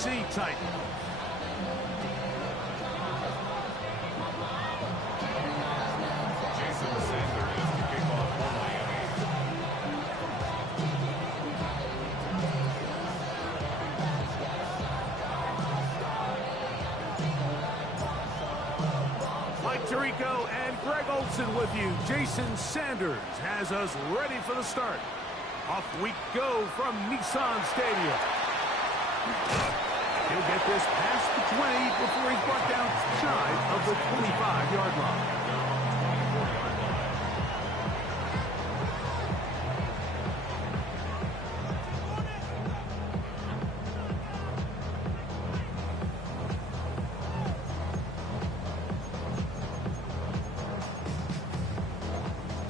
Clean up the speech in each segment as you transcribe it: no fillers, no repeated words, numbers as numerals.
Tennessee Titans. Tirico and Greg Olson with you. Jason Sanders has us ready for the start. Off we go from Nissan Stadium. He'll get this past the 20 before he's brought down shy of the 25-yard line.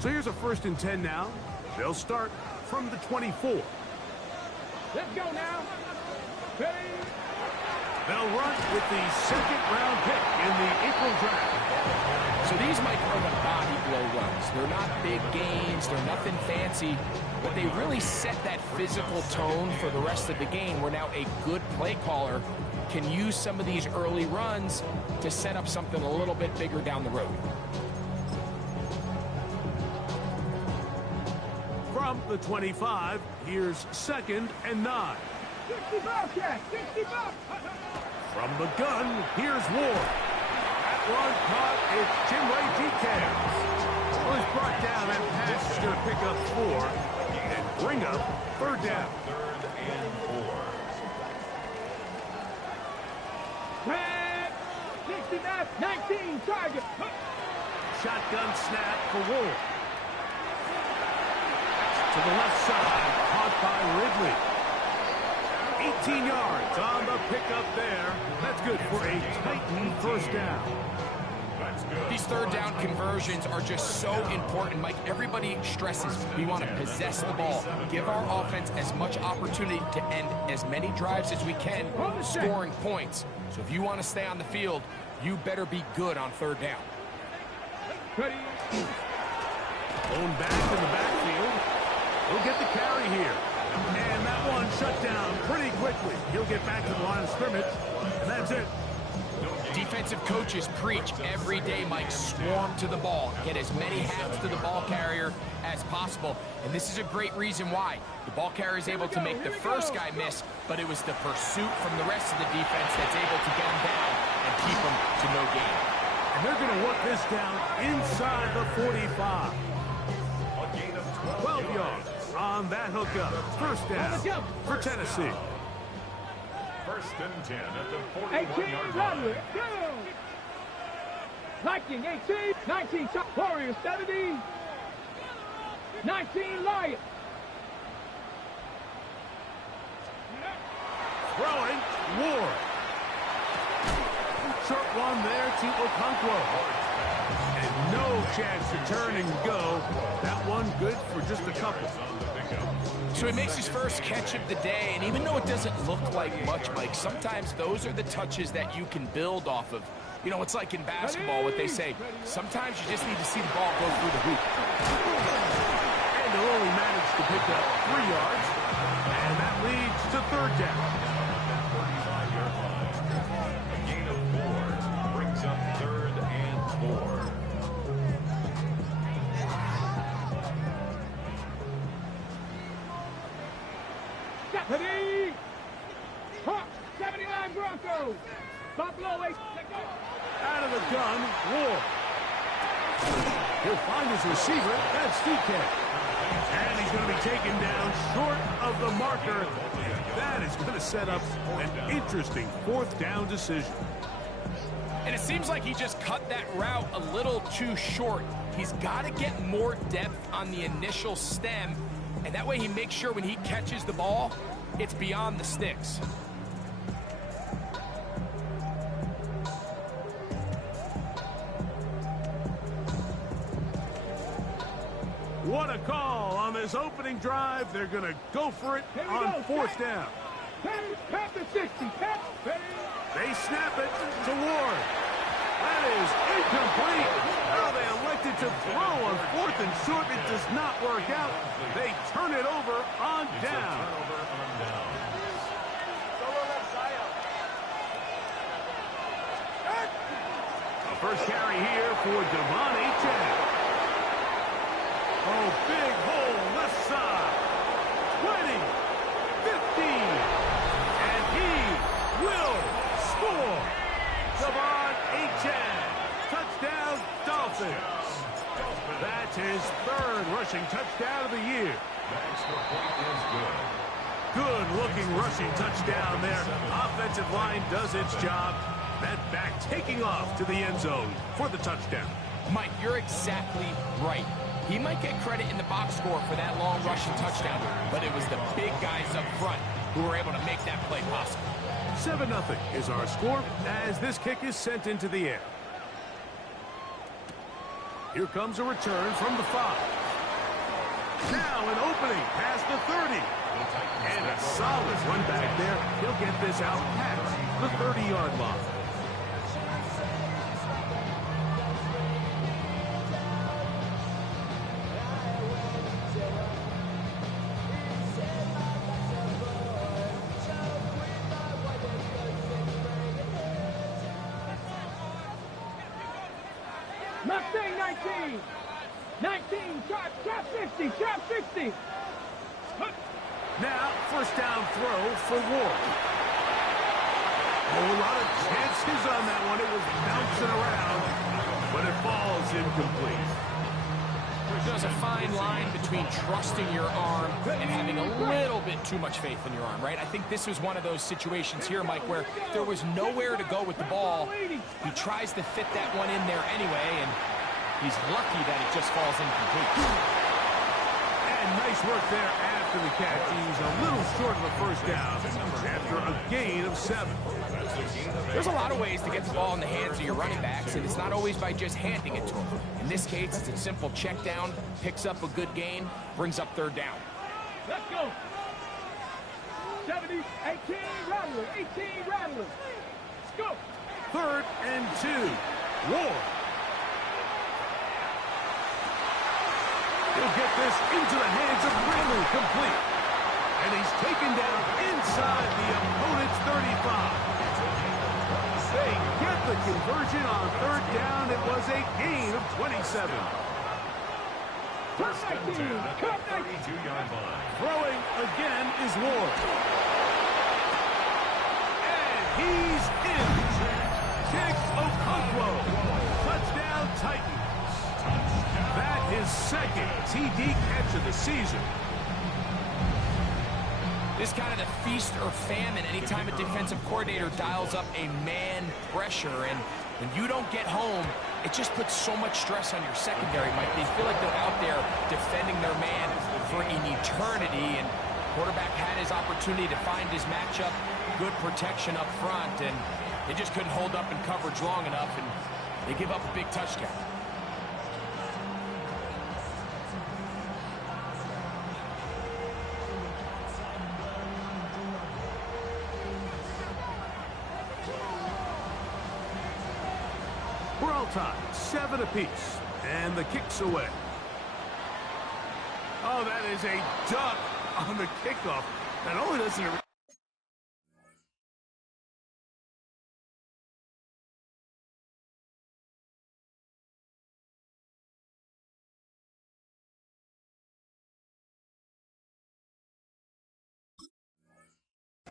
So here's a 1st and 10 now. They'll start from the 24. Let's go now. Ready? They'll run with the 2nd-round pick in the April draft. So these, Mike, are the body blow runs. They're not big gains. They're nothing fancy. But they really set that physical tone for the rest of the game where now a good play caller can use some of these early runs to set up something a little bit bigger down the road. From the 25, here's 2nd and 9. 60 bucks, yeah, 60 bucks. From the gun, here's Ward. That one caught, it's Jim Ray DeCams. Was brought down and pass is going to pick up 4 and bring up 3rd down. 3rd and 4. Red, 60 19, target. Shotgun snap for Ward. To the left side, caught by Ridley. 18 yards on the pickup there. That's good for a Titan 1st down. These 3rd down conversions are just so important, Mike. Everybody stresses we want to possess the ball, give our offense as much opportunity to end as many drives as we can, scoring points. So if you want to stay on the field, you better be good on 3rd down. Ready? Going back in the backfield. He'll get the carry here. And that one shut down pretty quickly. He'll get back to the line of scrimmage, and that's it. Defensive coaches preach every day, Mike, swarm to the ball. Get as many hats to the ball carrier as possible. And this is a great reason why. The ball carrier is able to make the first guy miss, but it was the pursuit from the rest of the defense that's able to get him down and keep him to no gain. And they're going to work this down inside the 45. 12 yards on that hookup. 1st down for Tennessee. 1st and 10 at the 41-yard line. Go! Viking 18, 19 Warriors 70, 19 Lions. Throwing, Ward. Short one there to Okonkwo. And no chance to turn and go. That one good for just a couple. So he makes his first catch of the day, and even though it doesn't look like much, Mike, sometimes those are the touches that you can build off of. You know, it's like in basketball, what they say, sometimes you just need to see the ball go through the hoop. And they'll only manage to pick up 3 yards, and that leads to 3rd down. A gain of 4 brings up 3rd and 4. Ready? 79 Broncos. Buffalo 8. Out of the gun, Ward. He'll find his receiver. That's DK. And he's going to be taken down short of the marker. That is going to set up an interesting 4th down decision. And it seems like he just cut that route a little too short. He's got to get more depth on the initial stem, and that way he makes sure when he catches the ball, it's beyond the sticks. What a call on this opening drive. They're going to go for it on 4th down. Tap the 60. They snap it to Ward. That is incomplete. Oh, they elected to throw on 4th and short. It does not work out. They turn it over on down. First carry here for Devon Achane. Oh, big hole, left side. 20, 15, and he will score. Devon Achane, touchdown Dolphins. That's his third rushing touchdown of the year. Good-looking rushing touchdown there. Offensive line does its job. That back taking off to the end zone for the touchdown. Mike, you're exactly right. He might get credit in the box score for that long rushing touchdown, but it was the big guys up front who were able to make that play possible. 7-0 is our score as this kick is sent into the air. Here comes a return from the 5. Now an opening past the 30. And a solid run back there. He'll get this out past the 30-yard line. Mustang 19. 19, trap 60, trap 60. Now, first down throw for Ward. Oh, a lot of chances on that one. It was bouncing around, but it falls incomplete. There's a fine line between trusting your arm and having a little bit too much faith in your arm, right? I think this was one of those situations here, Mike, where there was nowhere to go with the ball. He tries to fit that one in there anyway, and he's lucky that it just falls incomplete. And nice work there after the catch. He's a little short of the first down after a gain of 7. There's a lot of ways to get the ball in the hands of your running backs, and it's not always by just handing it to them. In this case, it's a simple check down, picks up a good gain, brings up third down. Let's go. 70, 18, Rattler, 18, Rattler. Let's go. 3rd and 2. Ward. He'll get this into the hands of Rattler, complete. And he's taken down inside the opponent's 35. They get the conversion on 3rd down. It was a gain of 27. First and 10 at the 32-yard line. Throwing again is Ward. And he's in. Chig Okonkwo. Touchdown Titans. That is second TD catch of the season. This kind of the feast or famine anytime a defensive coordinator dials up a man pressure, and when you don't get home, it just puts so much stress on your secondary, Mike. They feel like they're out there defending their man for an eternity, and quarterback had his opportunity to find his matchup, good protection up front, and they just couldn't hold up in coverage long enough, and they give up a big touchdown. We're all tied, 7 apiece, and the kick's away. Oh, that is a duck on the kickoff. Not only doesn't it...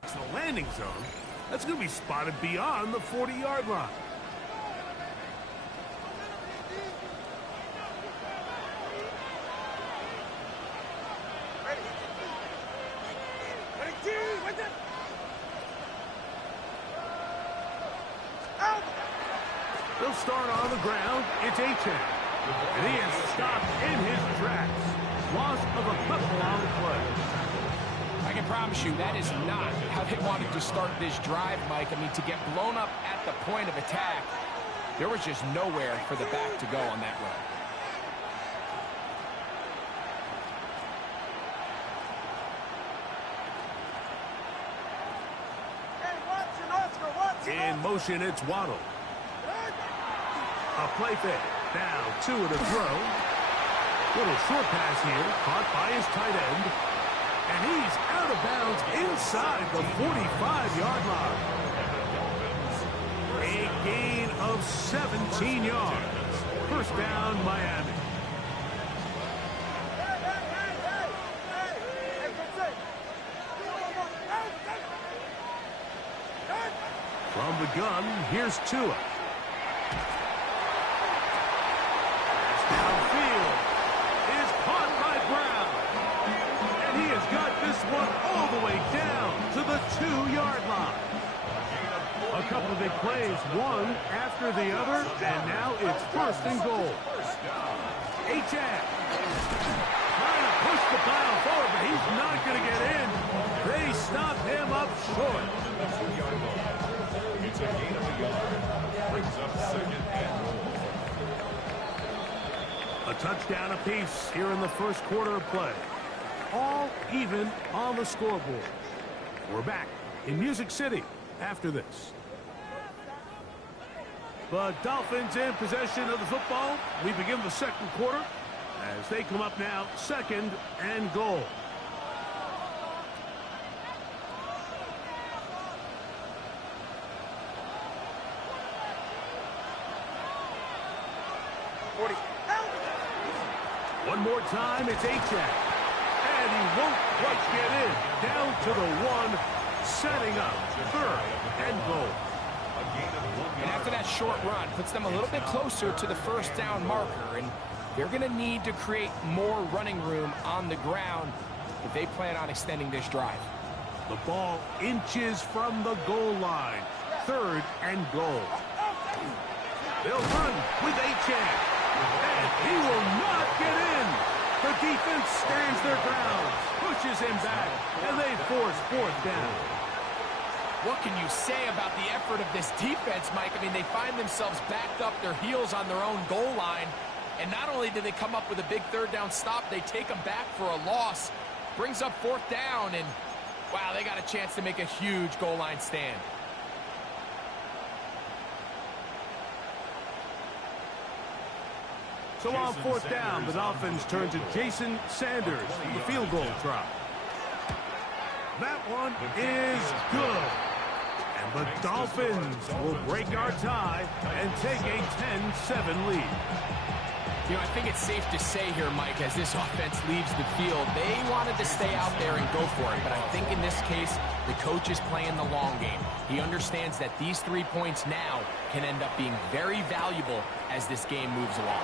It's the landing zone. That's going to be spotted beyond the 40-yard line. They'll start on the ground. It's Achane. And he is stopped in his tracks. Loss of a couple on the play. I can promise you that is not how they wanted to start this drive, Mike. I mean, to get blown up at the point of attack, there was just nowhere for the back to go on that run. In motion, it's Waddle. A play fake. Now 2 of the throw. Little short pass here, caught by his tight end. And he's out of bounds inside the 45-yard line. A gain of of 17 yards. First down, Miami. From the gun, here's Tua. Downfield is caught by Brown. And he has got this one all the way down to the 2-yard line. A couple of big plays, one after the other, and now it's first and goal. H.A. trying to push the pile forward, but he's not going to get in. They stop him up short. It's a gain of a yard. Brings up second and goal. A touchdown apiece here in the first quarter of play. All even on the scoreboard. We're back in Music City after this. The Dolphins in possession of the football. We begin the second quarter as they come up now, second and goal. One more time, it's H.A. And he won't quite get in. Down to the 1, setting up third and goal. And after that short run, puts them a little bit closer to the first down marker. And they're going to need to create more running room on the ground if they plan on extending this drive. The ball inches from the goal line. Third and goal. They'll run with H.A. And he will not get in. The defense stands their ground, pushes him back, and they force fourth down. What can you say about the effort of this defense, Mike? I mean, they find themselves backed up their heels on their own goal line. And not only do they come up with a big third down stop, they take them back for a loss. Brings up fourth down, and wow, they got a chance to make a huge goal line stand. So on fourth down, the Dolphins turn to Jason Sanders for the field goal try. That one is good. And the Dolphins will break our tie and take a 10-7 lead. You know, I think it's safe to say here, Mike, as this offense leaves the field, they wanted to stay out there and go for it. But I think in this case, the coach is playing the long game. He understands that these 3 points now can end up being very valuable as this game moves along.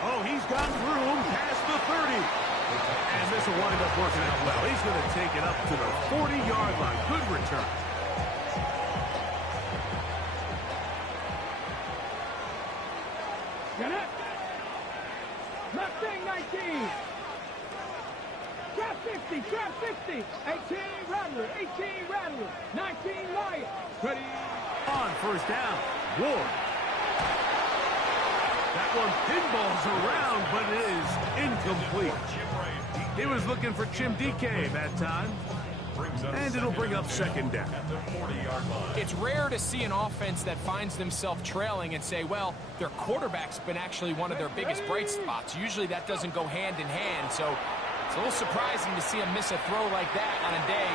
Oh, he's got room past the 30. And this will wind up working out well. He's going to take it up to the 40-yard line. Good return. Get it. Mustang 19. Trap 50, trap 50. 18 Rattler, 18 Rattler. 19 Lion. Ready. On first down, Ward. That one pinballs around, but it is incomplete. He was looking for Chim DK that time. And it'll bring up second down. It's rare to see an offense that finds themselves trailing and say, well, their quarterback's been actually one of their biggest bright spots. Usually that doesn't go hand in hand, so it's a little surprising to see him miss a throw like that on a day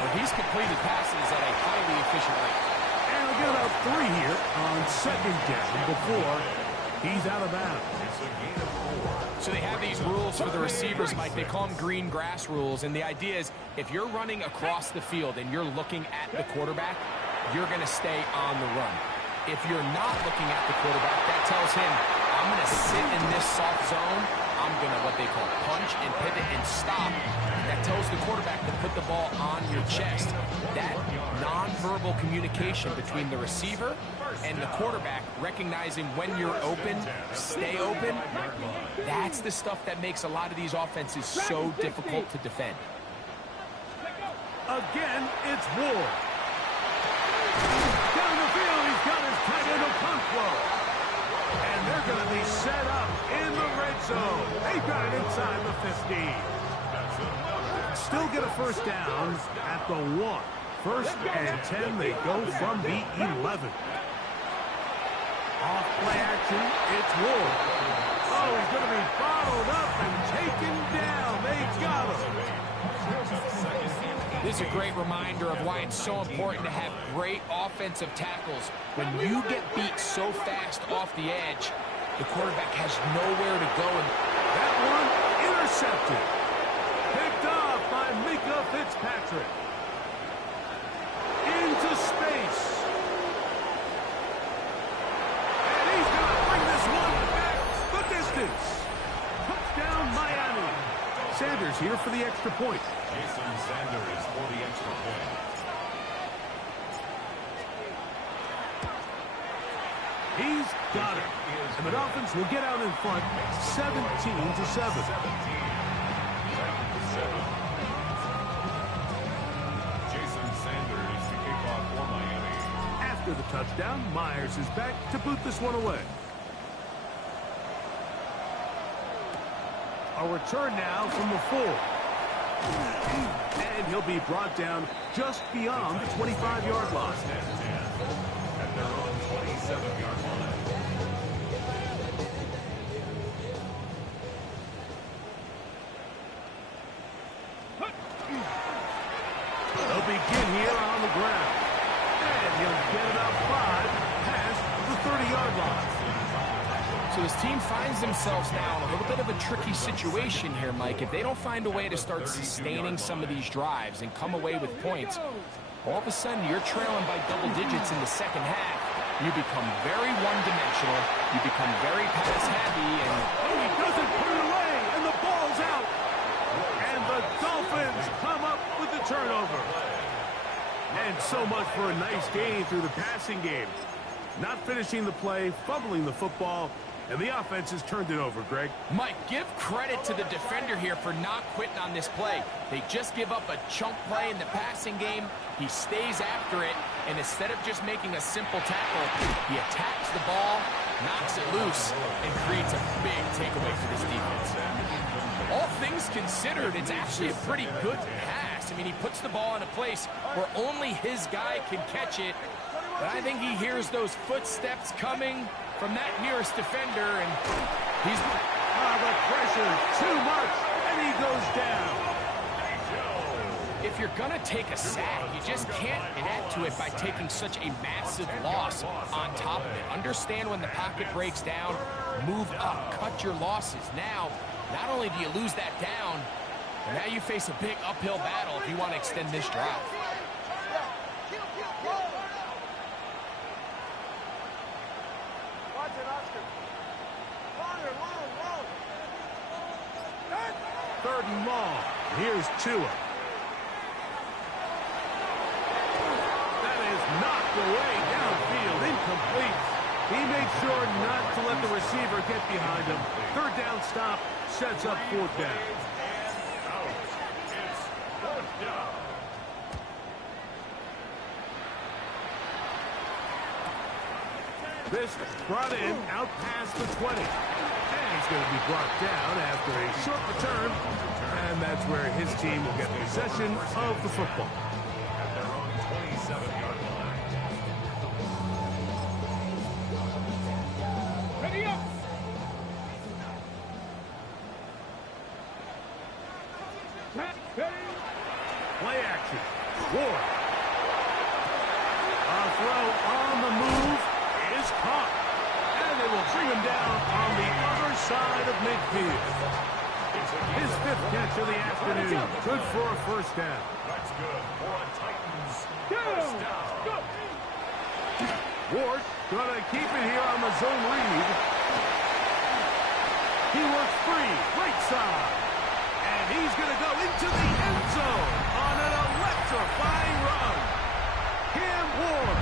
where he's completed passes at a highly efficient rate. And we'll get about 3 here on second down before he's out of bounds. So they have these rules for the receivers, Mike. They call them green grass rules. And the idea is if you're running across the field and you're looking at the quarterback, you're going to stay on the run. If you're not looking at the quarterback, that tells him, I'm going to sit in this soft zone. I'm going to what they call punch and pivot and stop. That tells the quarterback to put the ball on your chest. That nonverbal communication between the receiver and the quarterback, recognizing when you're open, stay open, that's the stuff that makes a lot of these offenses so difficult to defend. Again, it's Ward. Down the field, he's got his tight end Okonkwo. And they're going to be set up in the red zone. They got it inside the 15. Still get a first down at the 1. First and 10, they go from the 11. Off play action, it's Ward. Oh, he's going to be bottled up and taken down. They got him. This is a great reminder of why it's so important to have great offensive tackles. When you get beat so fast off the edge, the quarterback has nowhere to go. That one intercepted. Picked off by Mika Fitzpatrick. Into space. And he's going to bring this one back the distance. Touchdown, Miami. Sanders here for the extra point. Jason Sanders for the extra point. He's got it. And the Dolphins will get out in front 17-7. Jason Sanders to kick off for Miami. After the touchdown, Myers is back to boot this one away. A return now from the 4. And he'll be brought down just beyond the 25-yard line. At their own 27-yard line. They'll begin here on the ground. And he'll get about 5 past the 30-yard line. So this team finds themselves now in a little bit of a tricky situation here, Mike. If they don't find a way to start sustaining some of these drives and come away with points, all of a sudden you're trailing by double digits in the second half. You become very one-dimensional. You become very pass-happy. And oh, he doesn't put it away, and the ball's out. And the Dolphins come up with the turnover. And so much for a nice gain through the passing game. Not finishing the play, fumbling the football, and the offense has turned it over, Greg. Mike, give credit to the defender here for not quitting on this play. They just give up a chunk play in the passing game. He stays after it, and instead of just making a simple tackle, he attacks the ball, knocks it loose, and creates a big takeaway for this defense. All things considered, it's actually a pretty good pass. I mean, he puts the ball in a place where only his guy can catch it, but I think he hears those footsteps coming from that nearest defender, and he's... the pressure, too much, and he goes down. If you're going to take a sack, you just can't add to it by taking such a massive loss on top of it. Understand when the pocket breaks down, move up, cut your losses. Now, not only do you lose that down, but now you face a big uphill battle if you want to extend this drive. Third and long. Here's Tua. That is knocked away downfield, incomplete. He made sure not to let the receiver get behind him. Third down stop sets up fourth down. This brought in out past the 20. And he's going to be brought down after a short return. And that's where his team will get possession of the football. At their own 27-yard line. Ready up. Play action. Ward. A throw on the move is caught. And they will bring him down on the other side of midfield. His 5th catch of the afternoon. Good for a first down. That's good for a Titans first down. Ward gonna keep it here on the zone read. He works free, right side. And he's gonna go into the end zone on an electrifying run. Cam Ward,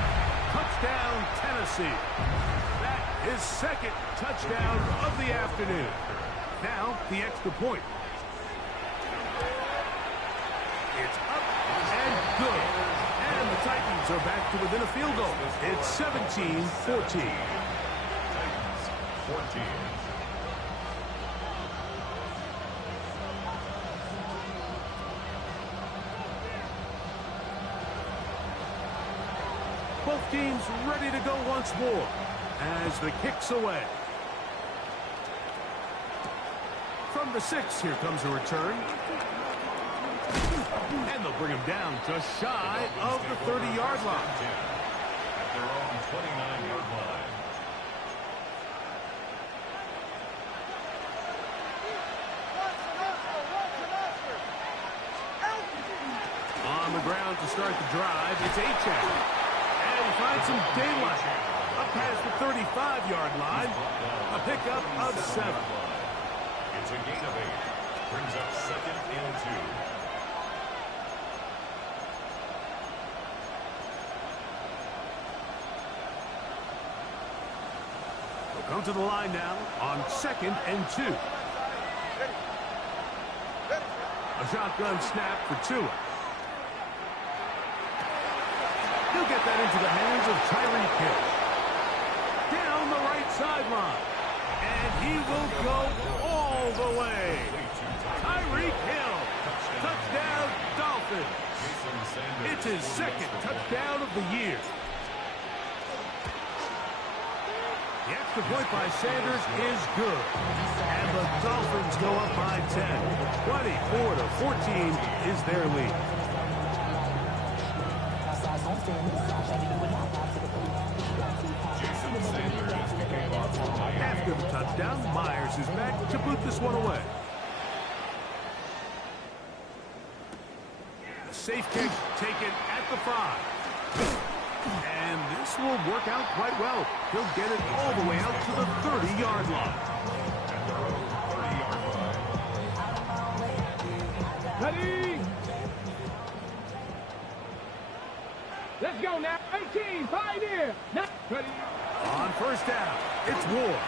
touchdown Tennessee. That is 2nd touchdown of the afternoon. Now the extra point. It's up and good. And the Titans are back to within a field goal. It's 17-14. Titans 14. Both teams ready to go once more as the kick's away. From the 6, here comes a return. And they'll bring him down just shy of the 30-yard line. At their own 29-yard line. On the ground to start the drive, it's Achane. And he finds some daylight. Up past the 35-yard line. A pickup of 7. It's a gain of 8. Brings up 2nd and 2. We'll come to the line now on 2nd and 2. A shotgun snap for Tua. He'll get that into the hands of Tyreek Hill. Down the right sideline. And he will go all the way. Tyreek Hill. Touchdown, Dolphins. It's his 2nd touchdown of the year. The extra point by Sanders is good. And the Dolphins go up by 10. 24-14 is their lead. After the touchdown, Myers is back to boot this one away. A safe kick taken at the 5. And this will work out quite well. He'll get it all the way out to the 30-yard line. Ready? Let's go now. 18, Pioneer. Now, ready? On first down, it's Ward.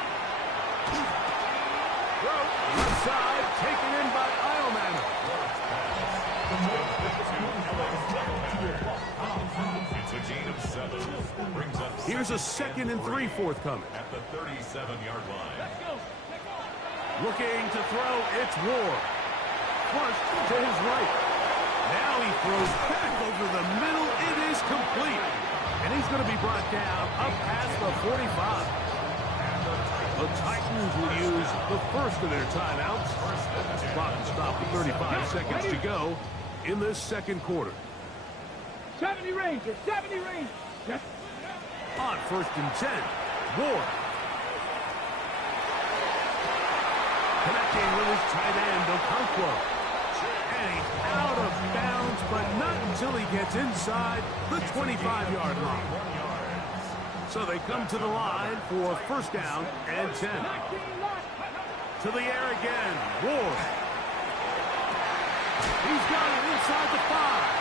Throw, left side, taken in by Eilman. It's a gain of 7. Brings up Here's a 2nd and 3 forthcoming. at the 37-yard line. Looking to throw, it's Ward. Flushed to his right. Now he throws back over the middle. It is complete. And he's going to be brought down up past the 45. The Titans will use the first of their timeouts. Clock will stop with 35 seconds to go in this 2nd quarter. 70 Rangers, 70 Rangers. Yes. On 1st and 10, Ward. Connecting with his tight end, Okonkwo. And he's out of bounds, but not until he gets inside the 25-yard line. So they come to the line for 1st down and 10. To the air again, Ward. He's got it inside the 5.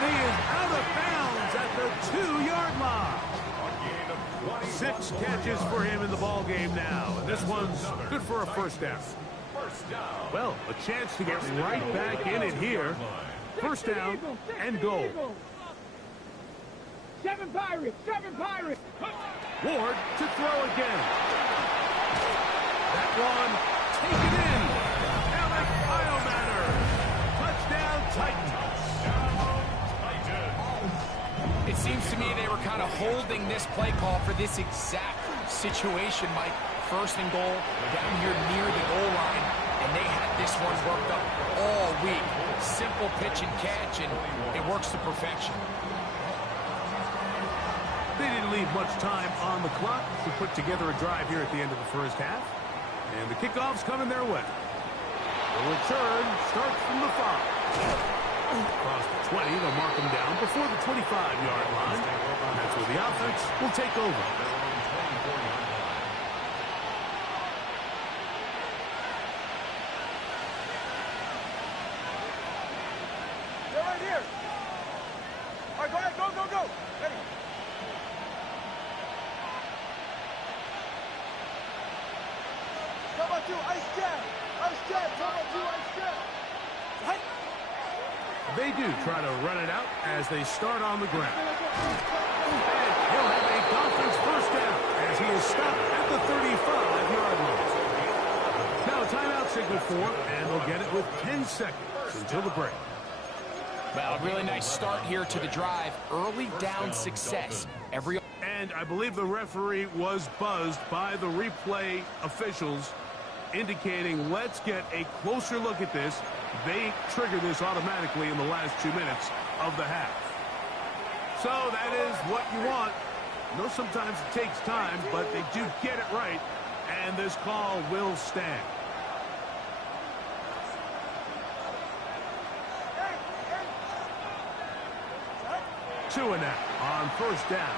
And he is out of bounds at the 2-yard line. 6 catches for him in the ball game now. And this one's good for a 1st down. Well, a chance to get right back in it here. 1st down and goal. 7 Pirates, 7 Pirates. Ward to throw again. That one taken in. Alec Eilmatter. Touchdown Titans. It seems to me they were kind of holding this play call for this exact situation, Mike. 1st and goal, down here near the goal line, and they had this one worked up all week. Simple pitch and catch, and it works to perfection. They didn't leave much time on the clock to put together a drive here at the end of the 1st half. And the kickoff's coming their way. The return starts from the 5. Across the 20, they'll mark them down before the 25-yard line. And that's where the offense will take over. They're right here. All right, go ahead, go. Ready. Come on, 2, ice jab, come on, 2, ice jab. Right. They do try to run it out as they start on the ground. And he'll have a Dolphins 1st down as he is stopped at the 35-yard line. Now a timeout signal for him, and they'll get it with 10 seconds until the break. Well, a really nice start here to the drive. Early down success. And I believe the referee was buzzed by the replay officials, indicating let's get a closer look at this They trigger this automatically in the last 2 minutes of the half. So that is what you want. I know sometimes it takes time, but they do get it right, and this call will stand. Tua now on first down.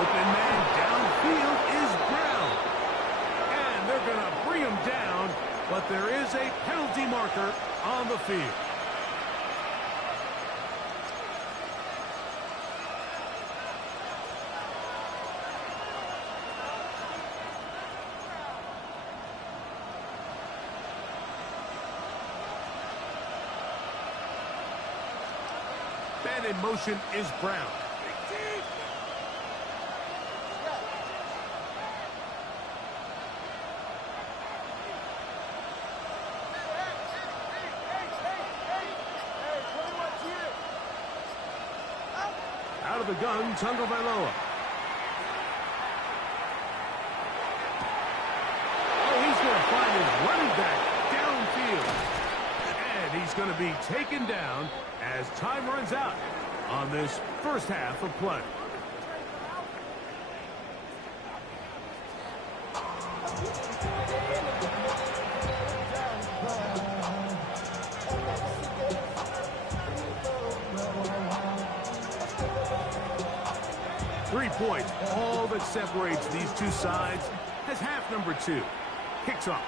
Open man downfield is Brown. And they're going to bring him down, but there is a penalty marker on the field. Man in motion is Brown. Out of the gun, Tagovailoa. Oh, he's going to find his running back downfield. And he's going to be taken down as time runs out on this first half of play. Points, all that separates these two sides as half number 2 kicks off.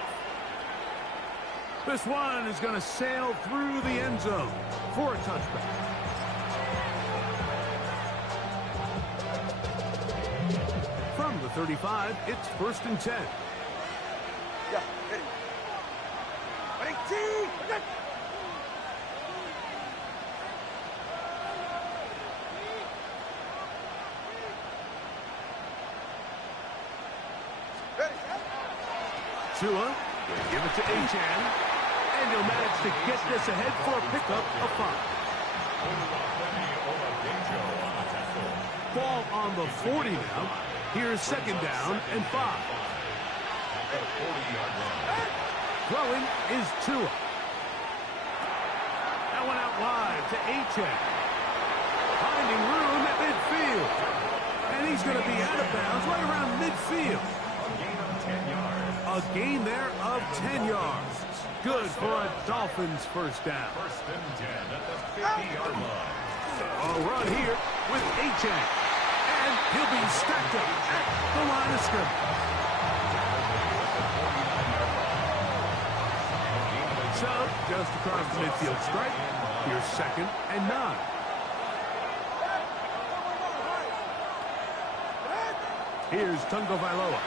This one is going to sail through the end zone for a touchback. From the 35, it's 1st and 10. Yeah, hit it. Tua will give it to Achan, and he'll manage to get this ahead for a pickup of 5. Ball on the 40 now. Here's 2nd down and 5. Throwing is Tua. That one out wide to Achan. Finding room at midfield. And he's going to be out of bounds right around midfield. A gain there of 10 yards. Good for a Dolphins first down. 1st and 10 at the 50-yard line. A run here with Achan. And he'll be stacked up at the line of scrimmage. So, just across the midfield stripe, here's 2nd and 9. Here's Tagovailoa.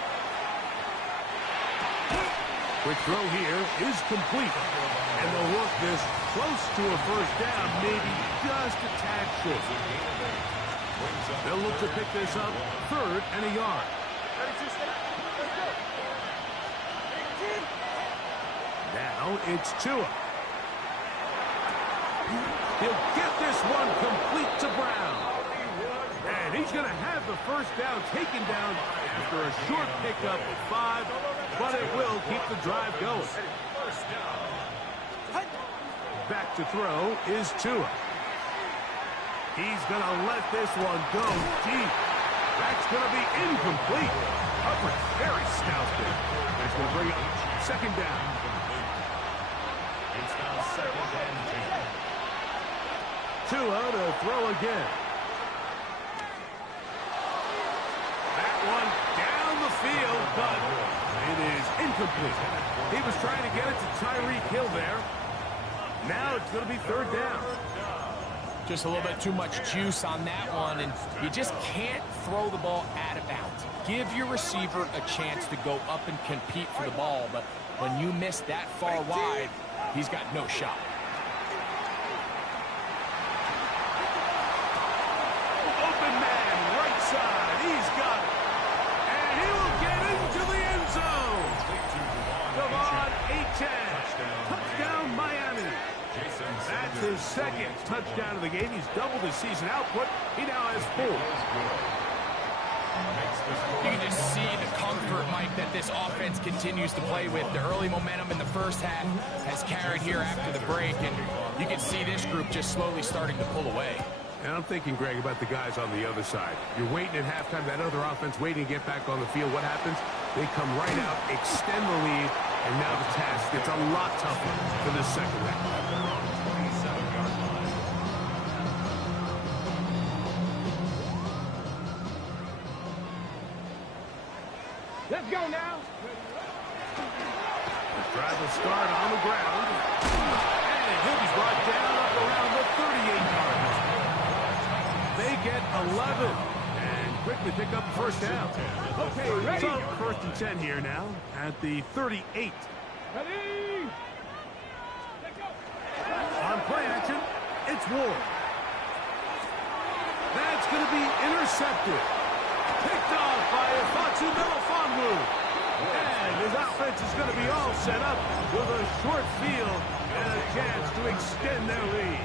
Quick throw here is complete. And they'll work this close to a first down, maybe just a tad short. They'll look to pick this up 3rd and a yard. Now it's Tua. He'll get this one complete to Brown. And he's going to have the first down taken down after a short pickup of 5, but it will keep the drive going. Back to throw is Tua. He's going to let this one go deep. That's going to be incomplete. Coverage very stout there. That's going to bring up 2nd down. It's now 2nd and 10. Tua to throw again. That one down the field, but it is incomplete. He was trying to get it to Tyreek Hill there. Now it's going to be 3rd down. Just a little bit too much juice on that one, and you just can't throw the ball out of bounds. Give your receiver a chance to go up and compete for the ball, but when you miss that far wide, he's got no shot. Open man, right side. He's got it. And he will get into the end zone. Devon Achan. Touchdown, Miami. That's his 2nd touchdown of the game. He's doubled his season output. He now has 4. You can just see the comfort, Mike, that this offense continues to play with. The early momentum in the first half has carried here after the break, and you can see this group just slowly starting to pull away. And I'm thinking, Greg, about the guys on the other side. You're waiting at halftime, that other offense waiting to get back on the field. What happens? They come right out, extend the lead, and now the task gets a lot tougher for the second half. Let's go now. Drive will start on the ground. And he'll be brought down up around the 38-yard line. They get 11 and quickly pick up first down. Okay, ready? So, first and 10 here now at the 38. Ready? Let's go. On play action, it's Ward. That's going to be intercepted. Picked off by Ifatsu Melifonwu. And his offense is going to be all set up with a short field and a chance to extend their lead.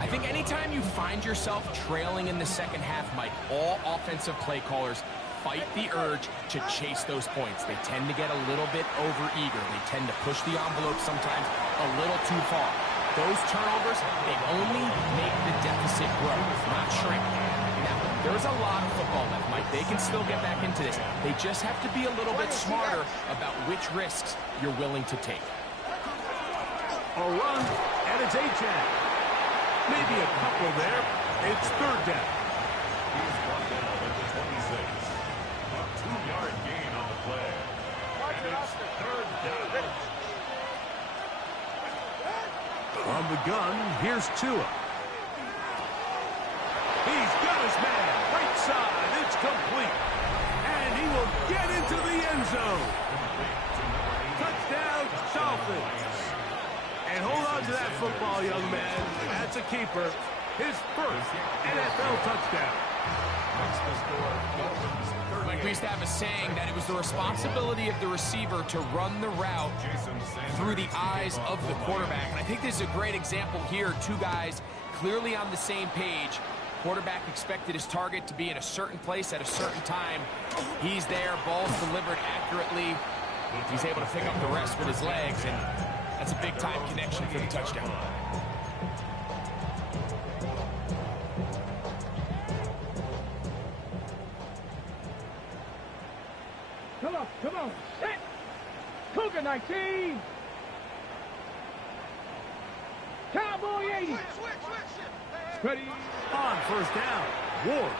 I think anytime you find yourself trailing in the second half, Mike, all offensive play callers fight the urge to chase those points. They tend to get a little bit overeager. They tend to push the envelope sometimes a little too far. Those turnovers, they only make the deficit grow, not shrink. Now, there's a lot of football left, Mike. They can still get back into this. They just have to be a little bit smarter about which risks you're willing to take. A run, and it's A-Chan. Maybe a couple there. It's third down. He's brought down at the 26. A 2-yard gain on the play. And it's third down. On the gun, here's Tua. He's got his man. Right side, it's complete. And he will get into the end zone. Touchdown, Dolphins. And hold on to that football, young man. That's a keeper. His first NFL touchdown. Mike, we used to have a saying that it was the responsibility of the receiver to run the route through the eyes of the quarterback. And I think this is a great example here. Two guys clearly on the same page. Quarterback expected his target to be in a certain place at a certain time. He's there, ball's delivered accurately. He's able to pick up the rest with his legs, and that's a big-time connection for the touchdown. Come on. Set. Cougar 19. Cowboy 80. Ready? On first down, Ward.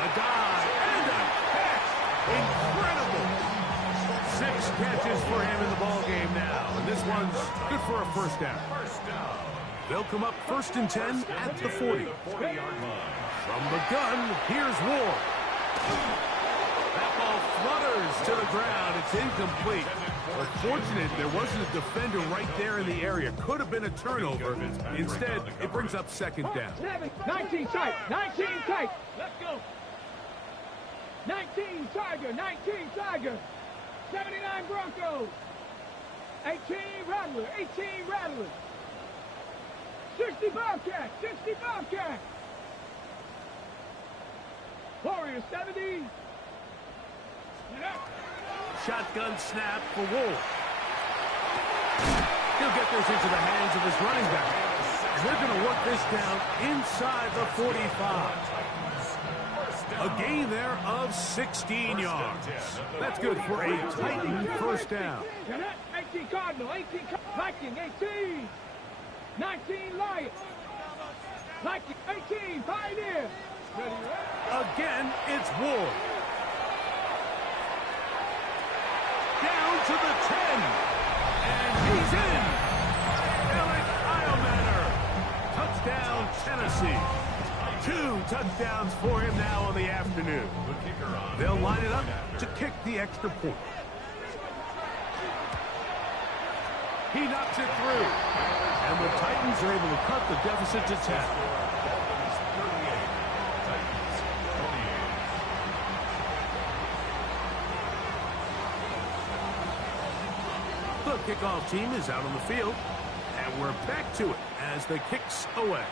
A dive and a catch. Incredible. 6 catches for him in the ball game now. And this one's good for a first down. They'll come up first and 10 at the 40. From the gun, here's Ward. That ball flutters to the ground. It's incomplete. Unfortunate there wasn't a defender right there in the area. Could have been a turnover. Instead, it brings up second down. 19 tight. 19 tight. Let's go. 19 Tiger. 19 Tiger. 79 Broncos. 18 Rattler. 18 Rattler. 60 Bobcat. 60 Bobcat. Warriors 70. Shotgun snap for Wolf. He'll get this into the hands of his running back. They're going to work this down inside the 45. A gain there of 16 yards. That's good for a Titan first down. 18 Cardinal. 18 Viking. 18. 19 Lion. Viking. 18 Pioneer. Again, it's Ward. Down to the 10. And he's in. Eric Eilmaner. Touchdown, Tennessee. 2 touchdowns for him now on the afternoon. They'll line it up to kick the extra point. He knocks it through. And the Titans are able to cut the deficit to 10. The kickoff team is out on the field, and we're back to it as the kick's away.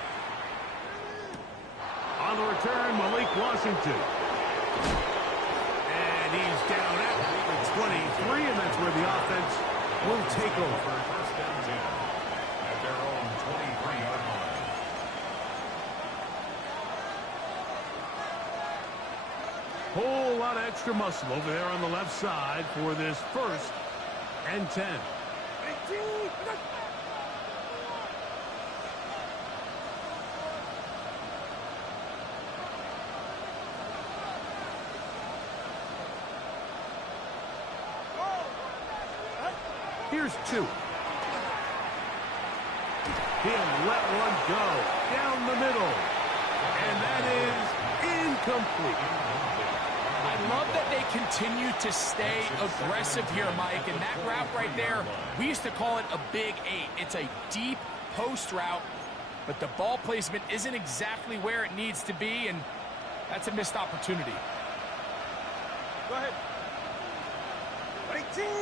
On the return, Malik Washington. And he's down at the 23, and that's where the offense will take over. First down 10 at their own 23-yard line. Whole lot of extra muscle over there on the left side for this 1st and 10. Here's 2. He'll let one go down the middle. And that is incomplete. I love that they continue to stay aggressive here, Mike. And that route right there, we used to call it a big 8. It's a deep post route, but the ball placement isn't exactly where it needs to be, and that's a missed opportunity. Go ahead. 18.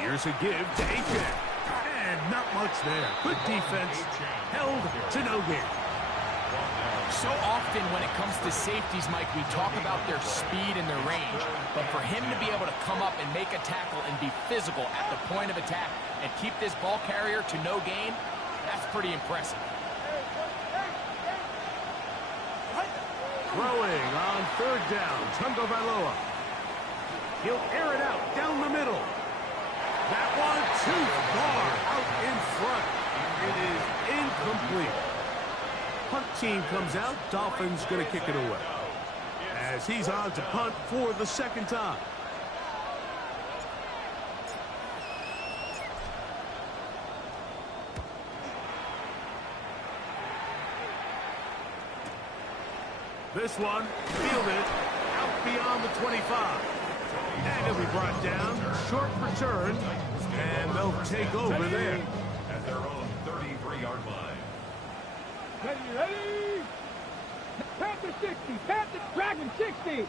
Here's a give to Aiken. And not much there. Good defense. Held to no gain. So often when it comes to safeties, Mike, we talk about their speed and their range. But for him to be able to come up and make a tackle and be physical at the point of attack and keep this ball carrier to no gain, that's pretty impressive. Throwing on 3rd down. Tungo Vailoa. He'll air it out down the middle. That one too far out in front. It is incomplete. Punt team comes out. Dolphins going to kick it away. As he's on to punt for the 2nd time. This one fielded out beyond the 25. And he'll be brought down. Short return. And they'll take over there. At their own 33-yard line. Ready? Panther 60. Panther Dragon 60.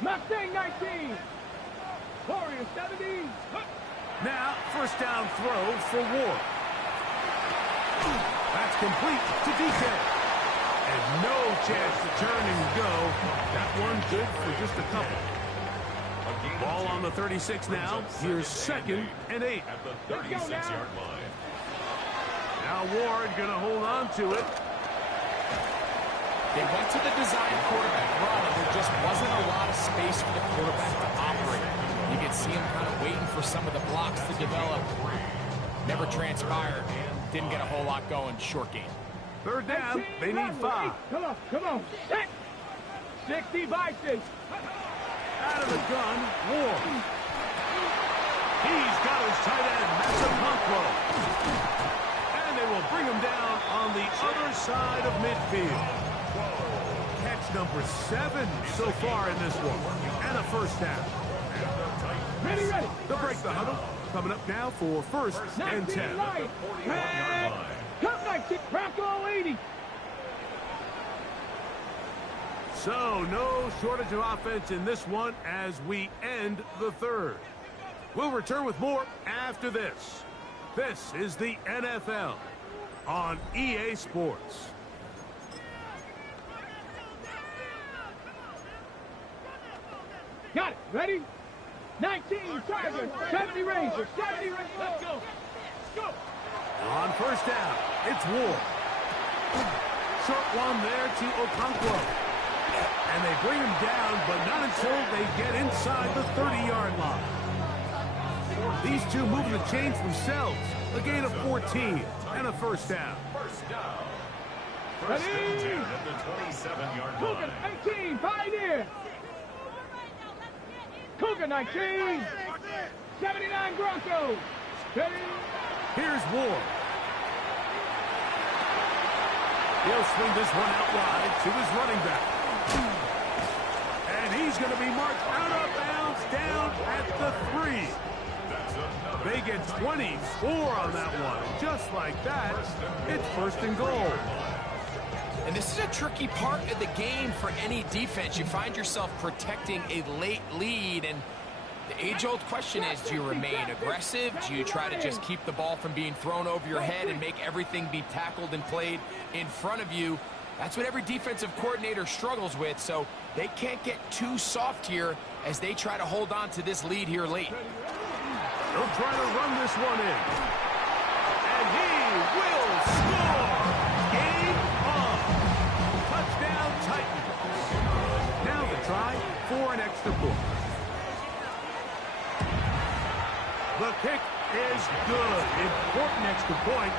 Mustang 19. Warrior 70. Now, 1st down throw for Ward. That's complete to DK. And no chance to turn and go. That one good for just a couple. Ball on the 36 now. Here's 2nd and 8. At the 36-yard line. Now Ward going to hold on to it. They went to the design quarterback run, and there just wasn't a lot of space for the quarterback to operate. You could see him kind of waiting for some of the blocks to develop. Never transpired. Didn't get a whole lot going. Short game. 3rd down. They need 5. Come on. Set. 60 vices. Out of the gun, Ward. He's got his tight end, Massaponkwo. And they will bring him down on the other side of midfield. Catch number 7 so far in this one. And a 1st down. Ready. They'll break the huddle. Coming up now for 1st and 10. Light. Cut 19. Bronco 80. So, no shortage of offense in this one as we end the 3rd. We'll return with more after this. This is the NFL on EA Sports. Got it. Ready? 19 Tigers. 70 Rangers. 70 Rangers. Let's go. On 1st down, it's Ward. Short one there to Okonkwo. And they bring him down, but not until they get inside the 30-yard line. These two moving the chains themselves. A gain of 14 and a 1st down. First and 10 at the 27-yard line. Cougar 18, Pioneer. Cougar 19. 79 Broncos. Ready? Here's Ward. He'll swing this one out wide to his running back. And he's going to be marked out of bounds down at the 3. They get 24 on that one. Just like that, it's 1st and goal. And this is a tricky part of the game for any defense. You find yourself protecting a late lead, and The age-old question is, do you remain aggressive? Do you try to just keep the ball from being thrown over your head and make everything be tackled and played in front of you? That's what every defensive coordinator struggles with, so they can't get too soft here as they try to hold on to this lead here late. They'll try to run this one in. And he will score! Game on! Touchdown Titans. Now the try for an extra point. The kick is good. Important extra point.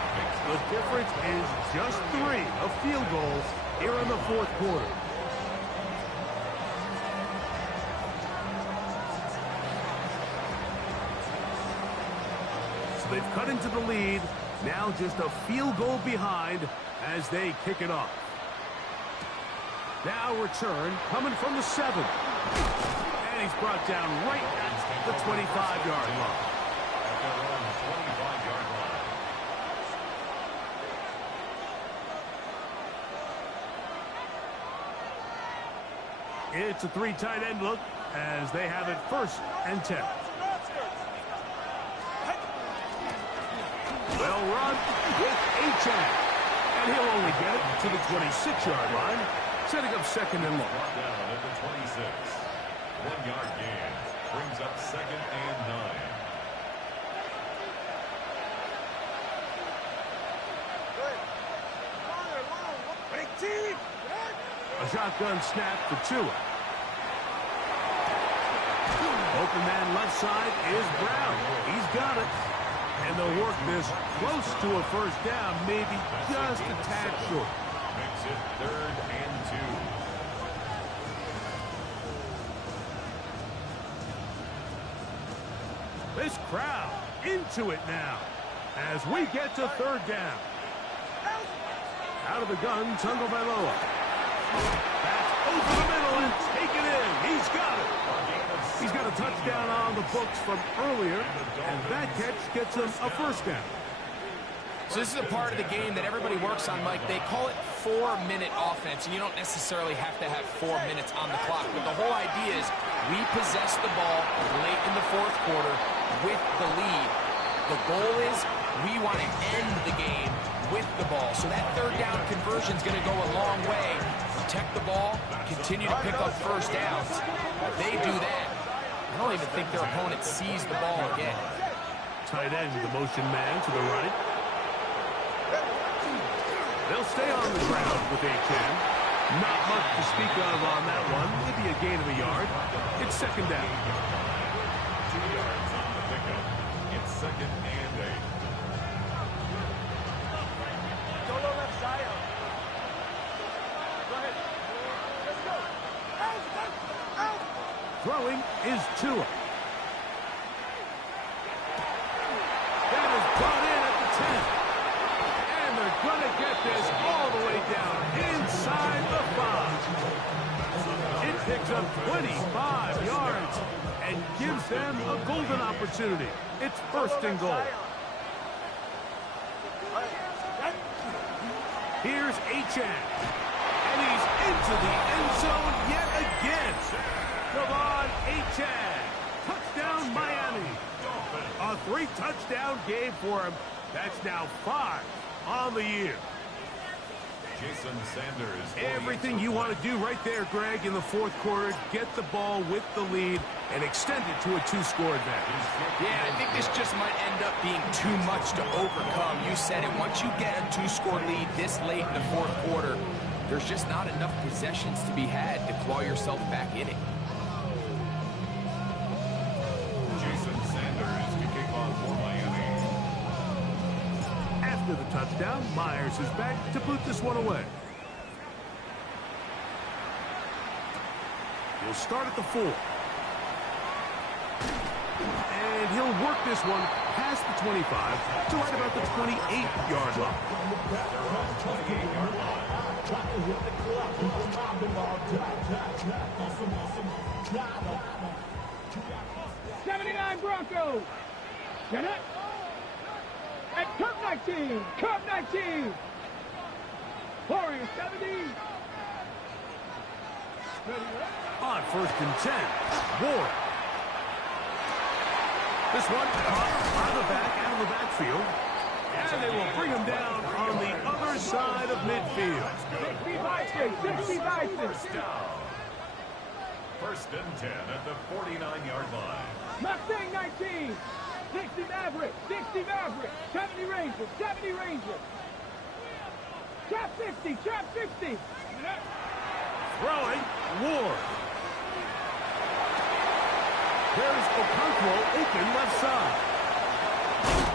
The difference is just 3 of field goals here in the fourth quarter. So they've cut into the lead. Now just a field goal behind as they kick it off. Now return coming from the 7. And he's brought down right at the 25-yard line. It's a 3 tight end look as they have it 1st and 10. Well run with Achane. And he'll only get it to the 26-yard line, setting up 2nd and long. Down at the 26. 1-yard gain brings up 2nd and 9. A shotgun snap for Tua. Open man left side is Brown. He's got it. And they'll work this close to a 1st down, maybe just a tad short. Makes it 3rd and 2. This crowd into it now as we get to 3rd down. Out of the gun, Tagovailoa. That's over the middle and taken in. He's got it. He's got a touchdown on the books from earlier, and that catch gets him a 1st down. So this is a part of the game that everybody works on, Mike. They call it 4-minute offense, and you don't necessarily have to have 4 minutes on the clock. But the whole idea is we possess the ball late in the 4th quarter with the lead. The goal is we want to end the game with the ball. So that 3rd down conversion is going to go a long way. Protect the ball, continue to pick up 1st downs. If they do that, I don't even think their opponent sees the ball again. Tight end, the motion man to the right. They'll stay on the ground with Achane. Not much to speak of on that one. Maybe a gain of a yard. It's 2nd down. 2 yards on the pickup. It's 2nd and 8. Go left side. Go ahead. Let's go. Out. Throwing is Tua. That is brought in at the 10. And they're going to get this all the way down inside the 5. It picks up 25 yards and gives them a golden opportunity. It's 1st and goal. Here's Achane. And he's into the end zone yet again. Come on, Achane. Touchdown, Miami. A 3-touchdown game for him. That's now 5 on the year. Jason Sanders. Everything you want to do right there, Greg, in the 4th quarter. Get the ball with the lead and extend it to a 2-score advantage. Yeah, I think this just might end up being too much to overcome. You said it. Once you get a 2-score lead this late in the 4th quarter, there's just not enough possessions to be had to claw yourself back in it. Jason Sanders to kick off for Miami. After the touchdown, Myers is back to boot this one away. He'll start at the 4. And he'll work this one past the 25 to right about the 28-yard line. 28-yard line. 79 Broncos. Get it. At Curve 19. Curve 19. Warriors 70. On 1st and 10, Ward. This one caught by the back out of the backfield. And they will bring him down on the other side of midfield. 60 Vikings. First down. First and 10 at the 49-yard line. Mustang 19. 60 Maverick. 60 Maverick. 70 Rangers. 70 Rangers. Trap 60. Trap 60. Throwing, Ward. There's Okonkwo open left side.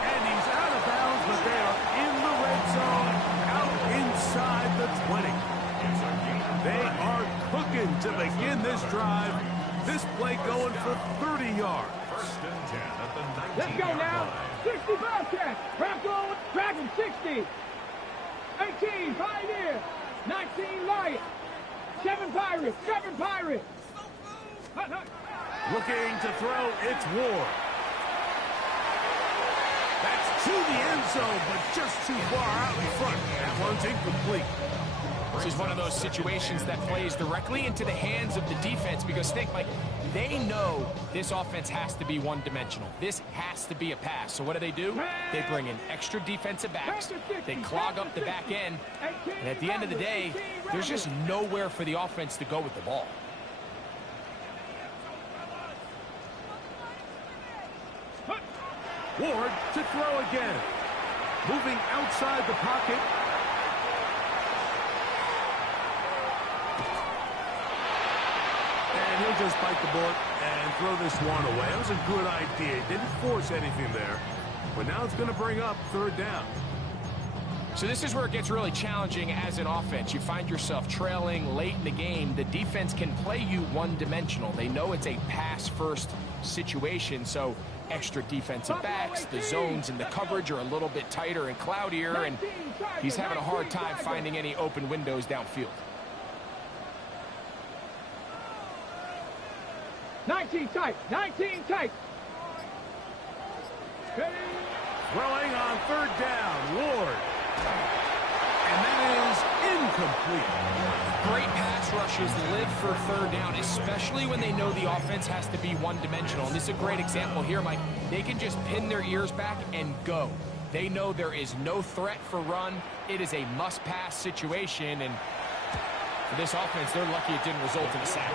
And he's out of bounds, but they are in the red zone, out inside the 20. They are cooking to begin this drive. This play going for 30 yards. First and 10 at the 19-yard line. Let's go now. 60 Bobcats. Dragon 60. 18 Pioneer. 19 Lion. 7 Pirates. 7 Pirates. Looking to throw, it's Ward. That's to the end zone, but just too far out in front. That one's incomplete. This is one of those situations that plays directly into the hands of the defense because think, Mike, they know this offense has to be one-dimensional. This has to be a pass. So what do? They bring in extra defensive backs. They clog up the back end. And at the end of the day, there's just nowhere for the offense to go with the ball. Ward to throw again. Moving outside the pocket. And he'll just bite the bullet and throw this one away. That was a good idea. He didn't force anything there. But now it's going to bring up third down. So this is where it gets really challenging as an offense. You find yourself trailing late in the game. The defense can play you one-dimensional. They know it's a pass-first situation, so extra defensive backs, the zones and the coverage are a little bit tighter and cloudier, and he's having a hard time finding any open windows downfield. 19 tight. 19 tight. Throwing on third down, Ward. And that is incomplete. Great pass rushes live for third down, especially when they know the offense has to be one-dimensional. And this is a great example here, Mike. They can just pin their ears back and go. They know there is no threat for run. It is a must-pass situation, and for this offense, they're lucky it didn't result in a sack.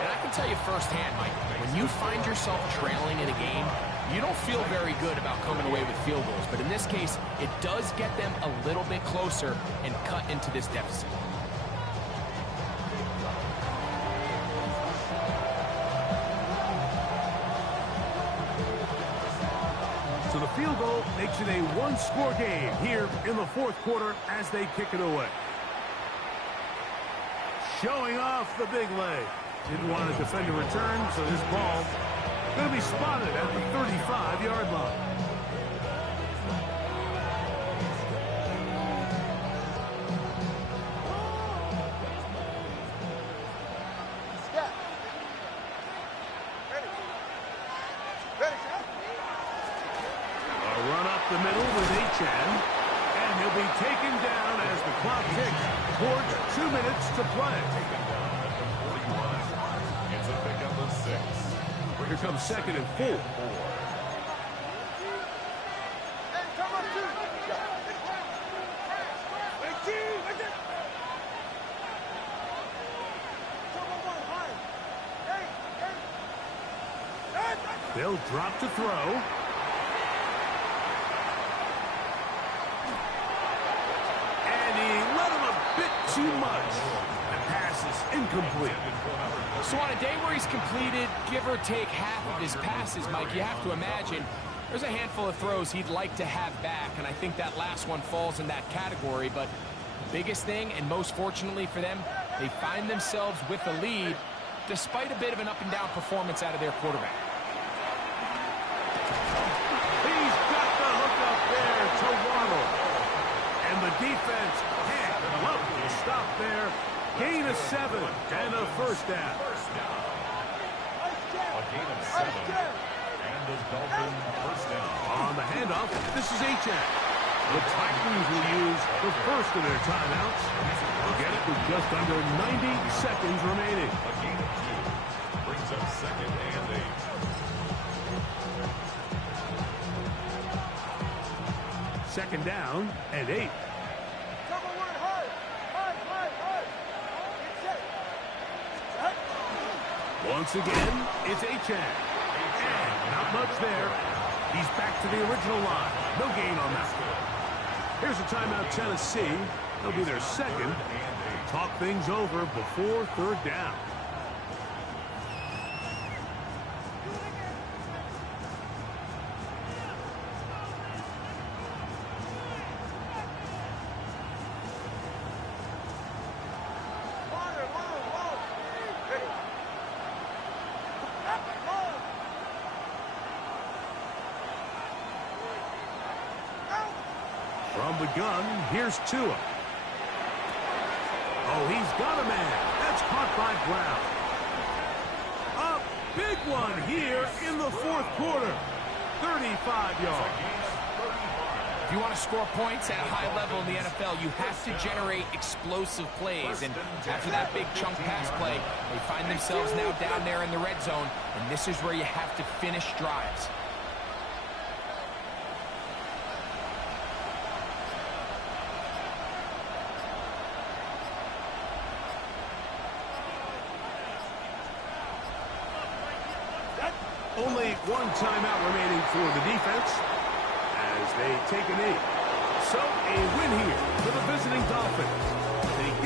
And I can tell you firsthand, Mike, when you find yourself trailing in a game, you don't feel very good about coming away with field goals. But in this case, it does get them a little bit closer and cut into this deficit. So the field goal makes it a one-score game here in the fourth quarter as they kick it away. Showing off the big leg. Didn't want to defend a return, so this ball going to be spotted at the 35-yard line. Step. Ready. Ready, Chad. A run up the middle with Achan, and he'll be taken down as the clock ticks towards 2 minutes to play. It's a pickup of 6. Here comes second and 4. Hey, come on, 2. Wait, They'll drop to throw. And he let him a bit too much. The pass is incomplete. So on a day where he's completed, give or take half of his passes, Mike, you have to imagine there's a handful of throws he'd like to have back, and I think that last one falls in that category. But the biggest thing, and most fortunately for them, they find themselves with a lead despite a bit of an up-and-down performance out of their quarterback. He's got the hook up there to Waddle. And the defense can't love to stop there. Gain of 7 and a first down. A gain of 7. And the Dolphin first down. On the handoff, this is Achan. The Titans will use the first of their timeouts. They'll get it with just under 90 seconds remaining. A gain of 2 brings up second and 8. second down and 8. Cover word hard. Hard. Get set. Once again, it's Achan. And not much there. He's back to the original line. No gain on that. Here's a timeout, Tennessee. They'll be their second. Talk things over before third down. From the gun, here's Tua. Oh, he's got a man. That's caught by Brown. A big one here in the fourth quarter. 35 yards. If you want to score points at a high level in the NFL, you have to generate explosive plays. And after that big chunk pass play, they find themselves now down there in the red zone. And this is where you have to finish drives. Only one timeout remaining for the defense as they take a knee. So a win here for the visiting Dolphins. They